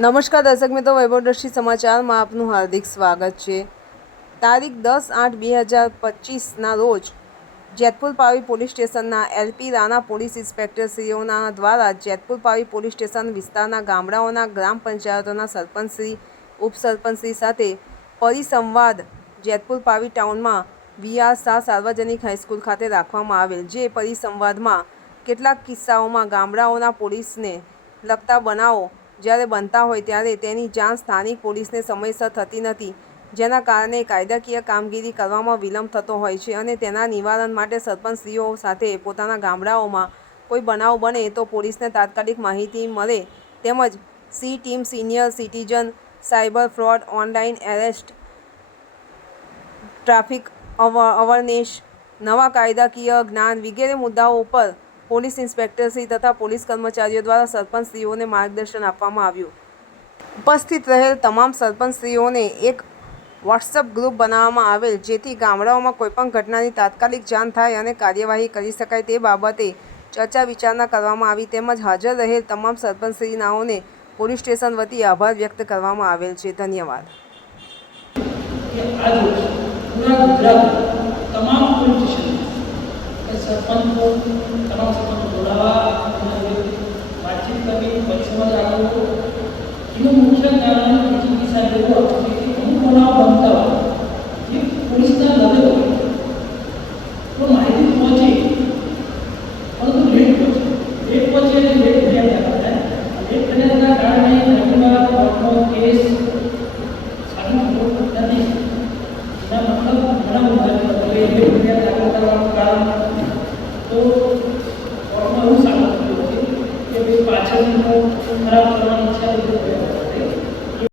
નમસ્કાર દર્શક મિત્રો વૈભવદ્રષ્ટિ સમાચારમાં આપનું હાર્દિક સ્વાગત છે. તારીખ દસ આઠ બે હજાર પચીસના રોજ જેતપુર પાવી પોલીસ સ્ટેશનના એલપી રાણા પોલીસ ઇન્સ્પેક્ટરશ્રીઓના દ્વારા જેતપુર પાવી પોલીસ સ્ટેશન વિસ્તારના ગામડાઓના ગ્રામ પંચાયતોના સરપંચશ્રી, ઉપસરપંચશ્રી સાથે પરિસંવાદ જેતપુર પાવી ટાઉનમાં વીઆર શાહ સાર્વજનિક હાઈસ્કૂલ ખાતે રાખવામાં આવેલ, જે પરિસંવાદમાં કેટલાક કિસ્સાઓમાં ગામડાઓના પોલીસને લગતા બનાવો જ્યારે બનતા હોય ત્યારે તેની જાણ સ્થાનિક પોલીસને સમયસર થતી નથી, જેના કારણે કાયદાકીય કામગીરી કરવામાં વિલંબ થતો હોય છે અને તેના નિવારણ માટે સરપંચશ્રીઓ સાથે પોતાના ગામડાઓમાં કોઈ બનાવ બને તો પોલીસને તાત્કાલિક માહિતી મળે તેમજ C team senior citizen, cyber fraud, online arrest, traffic awareness નવા કાયદાકીય જ્ઞાન વગેરે મુદ્દાઓ ઉપર પોલીસ ઇન્સ્પેક્ટરશ્રી તથા પોલીસ કર્મચારીઓ દ્વારા સરપંચશ્રીઓને માર્ગદર્શન આપવામાં આવ્યું. ઉપસ્થિત રહેલ તમામ સરપંચશ્રીઓને એક વોટ્સઅપ ગ્રુપ બનાવવામાં આવેલ, જેથી ગામડાઓમાં કોઈપણ ઘટનાની તાત્કાલિક જાણ થાય અને કાર્યવાહી કરી શકાય તે બાબતે ચર્ચા વિચારણા કરવામાં આવી તેમજ હાજર રહેલ તમામ સરપંચશ્રીનાઓને પોલીસ સ્ટેશન વતી આભાર વ્યક્ત કરવામાં આવેલ છે. ધન્યવાદ કે આજ રોજ પૂરા ગુજરાતમાં તમામ પોલીસ સરપંચો તમામ બોલાવવા અને વાતચીત કરવી પરિસંવાદ રાખવો એનું મુખ્ય કારણ બીજી દિશા જેવું અમુક બનાવ બનતા હોય પાછળનો ખરાબ કરવાની ઈચ્છા ફરિયાદ